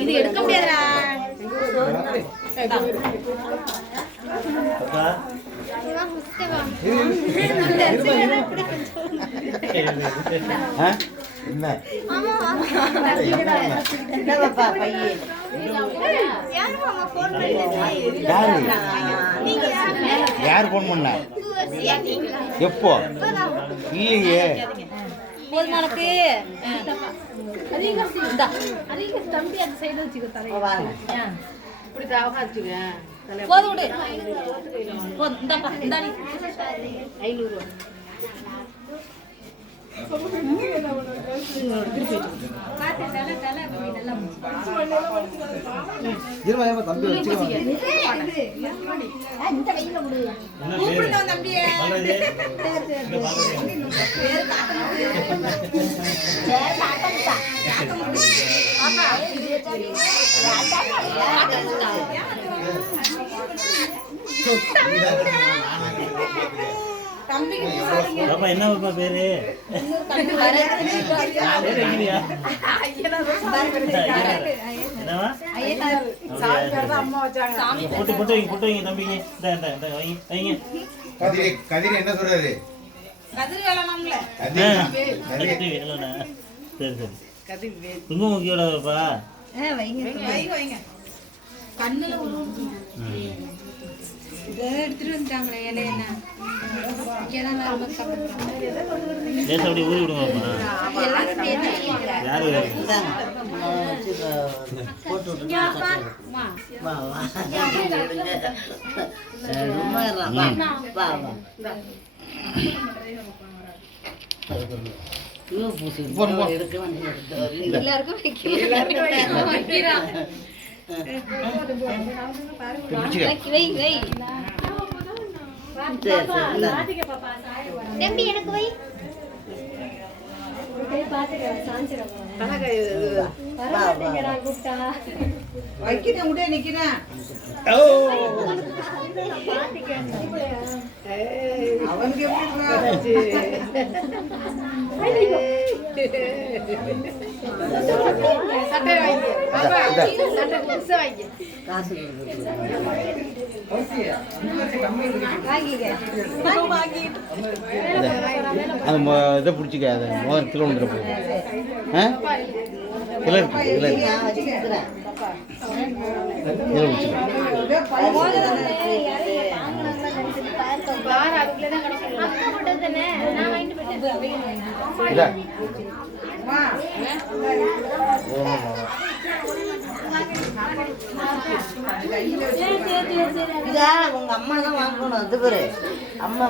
இது எடுக்க முடியாதுடா. யார் போன் பண்ண? எப்போ? இல்லையே. போதுமானக்கு தம்பி அந்த சைடு வச்சுக்கோ. இப்படி வச்சுக்க. போது விடு. போதும். இந்தாப்பா இந்தாடி 500 ரூபா. என்ன பேரு? கதிரி என்ன சொல்றாரு? குங்குமக்கியோடப்பா கண்ணுல எடுத்துட்டு வந்துட்டாங்களே இலையென்ன அப்படி ஊறி விடுங்கப்பா. யாரு தம்பி எனக்கு வை. அவனுக்கு இதை பிடிச்சிக்க. அதை முதல் கிலோ வந்துட போகுது. கிலோ இருக்கு. கிலோ இருக்கு. கிலோ பிடிச்சிக்க. உங்க அம்மா தான் வாங்கணும். அது பேரு அம்மா